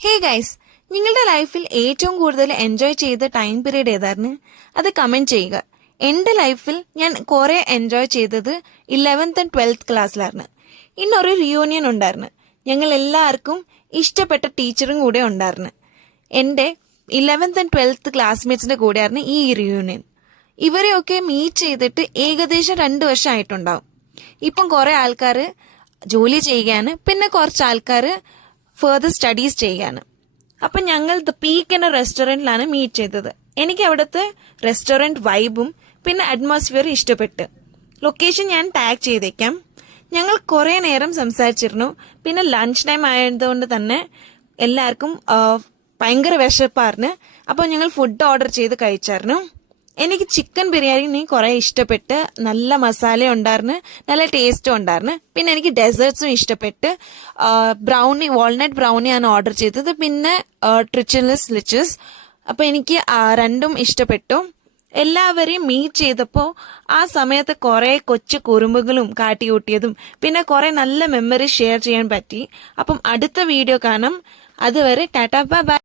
Hey guys, നിങ്ങളുടെ ലൈഫിൽ ഏറ്റവും കൂടുതൽ എൻജോയ് ചെയ്ത ടൈം പീരീഡ് ഏതായിരുന്നു? അത് കമന്റ് ചെയ്യുക. എന്റെ ലൈഫിൽ ഞാൻ കുറെ എൻജോയ് ചെയ്തത് 11th and 12th ക്ലാസ്സിലായിരുന്നു. ഇന്നൊരു റിയൂണിയൻ ഉണ്ടായിരുന്നു. ഞങ്ങൾ എല്ലാവർക്കും ഇഷ്ടപ്പെട്ട ടീച്ചറും കൂടെ ഉണ്ടായിരുന്നു. എന്റെ 11th and 12th ക്ലാസ്മേറ്റ്സിന്റെ കൂടെയായിരുന്നു ഈ റിയൂണിയൻ. ഇവരെയൊക്കെ മീറ്റ് ചെയ്തിട്ട് ഏകദേശം 2 വർഷമായിട്ടുണ്ടാവും. ഇപ്പം കുറെ ആൾക്കാർ ജോലി ചെയ്യുകയാണ്, പിന്നെ കുറച്ച് ആൾക്കാർ ഫർദർ സ്റ്റഡീസ് ചെയ്യാണ്. അപ്പം ഞങ്ങൾ ദ പീക്ക് എന്ന റെസ്റ്റോറൻറ്റിലാണ് മീറ്റ് ചെയ്തത്. എനിക്ക് അവിടുത്തെ റെസ്റ്റോറൻറ്റ് വൈബും പിന്നെ അറ്റ്മോസ്ഫിയറും ഇഷ്ടപ്പെട്ട്. ലൊക്കേഷൻ ഞാൻ ടാഗ് ചെയ്തേക്കാം. ഞങ്ങൾ കുറേ നേരം സംസാരിച്ചിരുന്നു. പിന്നെ ലഞ്ച് ടൈം ആയതുകൊണ്ട് തന്നെ എല്ലാവർക്കും ഭയങ്കര വിശപ്പായിരുന്നു. അപ്പോൾ ഞങ്ങൾ ഫുഡ് ഓർഡർ ചെയ്ത് കഴിച്ചായിരുന്നു. എനിക്ക് ചിക്കൻ ബിരിയാണി കുറെ ഇഷ്ടപ്പെട്ട്. നല്ല മസാല ഉണ്ടായിരുന്നു, നല്ല ടേസ്റ്റും ഉണ്ടായിരുന്നു. പിന്നെ എനിക്ക് ഡെസേർട്ട്സും ഇഷ്ടപ്പെട്ട്. ബ്രൗണി, വാൾനട്ട് ബ്രൗണിയാണ് ഓർഡർ ചെയ്തത്, പിന്നെ ട്രിച്ചിൽസ് ലിച്ചസ്. അപ്പൊ എനിക്ക് രണ്ടും ഇഷ്ടപ്പെട്ടു. എല്ലാവരെയും മീറ്റ് ചെയ്തപ്പോൾ ആ സമയത്ത് കുറെ കൊച്ചു കുറുമ്പുകളും കാട്ടിയൂട്ടിയതും പിന്നെ കുറെ നല്ല മെമ്മറി ഷെയർ ചെയ്യാൻ പറ്റി. അപ്പം അടുത്ത വീഡിയോ കാണാം. അതുവരെ ടാറ്റാ ബൈ ബൈ.